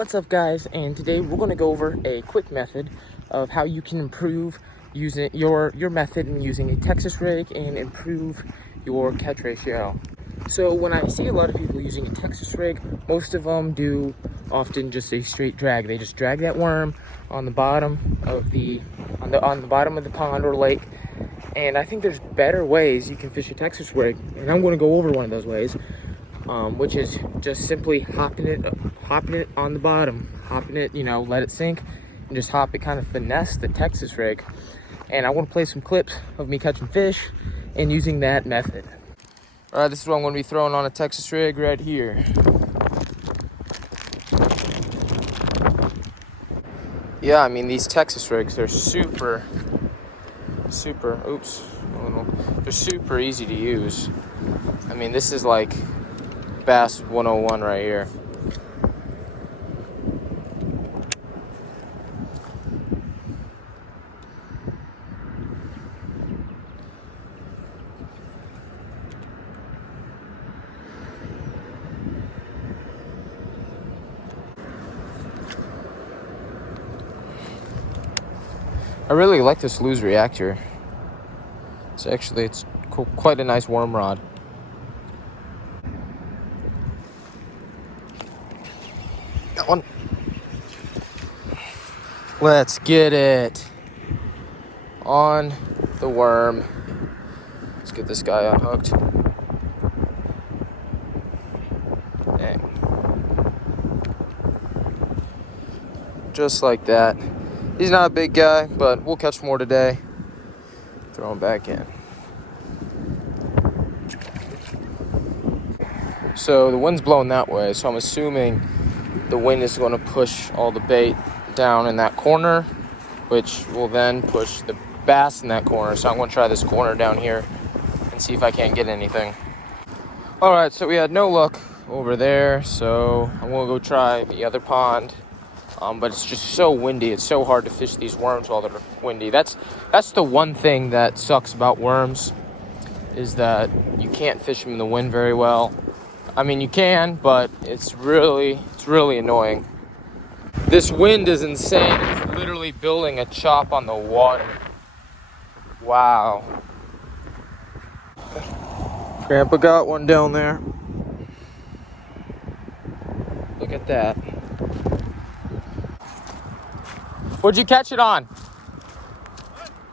What's up, guys? And today we're going to go over a quick method of how you can improve using your method in using a Texas rig and improve your catch ratio. So when I see a lot of people using a Texas rig, most of them do often just a straight drag. They just drag that worm on the bottom of the bottom of the pond or lake. And I think there's better ways you can fish a Texas rig, and I'm going to go over one of those ways, which is just simply hopping it on the bottom, hopping it, let it sink, and just hop it, kind of finesse the Texas rig. And I want to play some clips of me catching fish and using that method. All right, this is what I'm going to be throwing on a Texas rig right here. Yeah, I mean, these Texas rigs, they're super, they're super easy to use. I mean, this is like Bass 101 right here. I really like this Lose reactor. It's quite a nice worm rod. Got one. Let's get it on the worm. Let's get this guy unhooked. Dang. Just like that. He's not a big guy, but we'll catch more today. Throw him back in. So the wind's blowing that way, so I'm assuming the wind is going to push all the bait down in that corner, which will then push the bass in that corner. So I'm going to try this corner down here and see if I can't get anything. All right, so we had no luck over there, so I'm going to go try the other pond. But it's just so windy. It's so hard to fish these worms while they're windy. That's the one thing that sucks about worms, is that you can't fish them in the wind very well. I mean, you can, but it's really annoying. This wind is insane. It's literally building a chop on the water. Wow. Grandpa got one down there. Look at that. What'd you catch it on?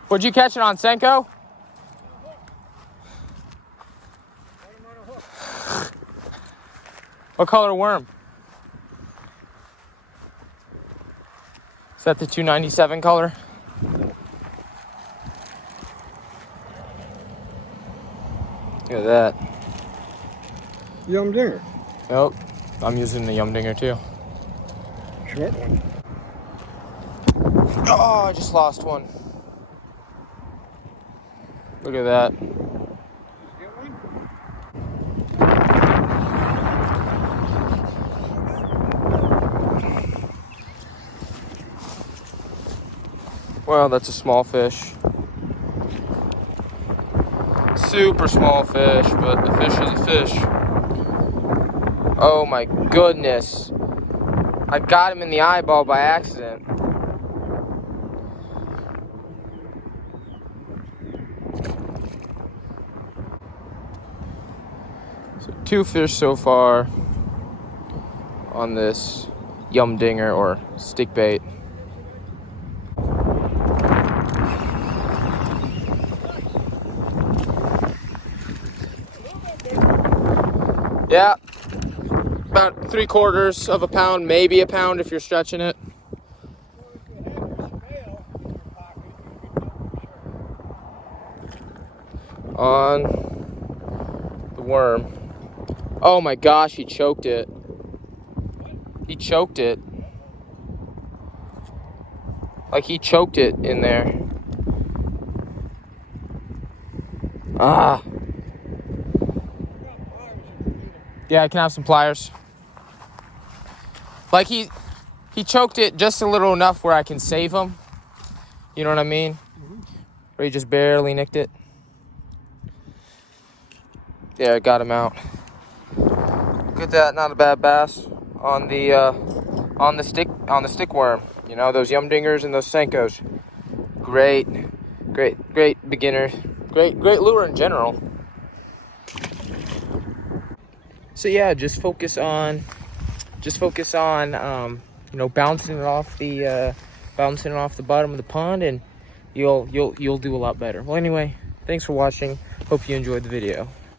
What'd you catch it on, Senko? What color worm? Is that the 297 color? Look at that. Yum dinger. Nope. I'm using the yum dinger too. Short one. Oh, I just lost one. Look at that. Well, that's a small fish. Super small fish, but a fish is a fish. Oh my goodness. I got him in the eyeball by accident. So 2 fish so far on this yum dinger or stick bait. Yeah, about 3/4 of a pound, maybe a pound if you're stretching it. On the worm. Oh my gosh, he choked it. He choked it. Like he choked it in there. Ah. Yeah, I can have some pliers. Like he choked it just a little enough where I can save him. You know what I mean? Mm-hmm. Or he just barely nicked it. Yeah, I got him out. Look at that, not a bad bass on the on the stick worm. You know, those yum dingers and those Senkos. Great beginner. Great lure in general. So yeah, just focus on you know, bouncing it off the bottom of the pond, and you'll do a lot better. Well, anyway, thanks for watching. Hope you enjoyed the video.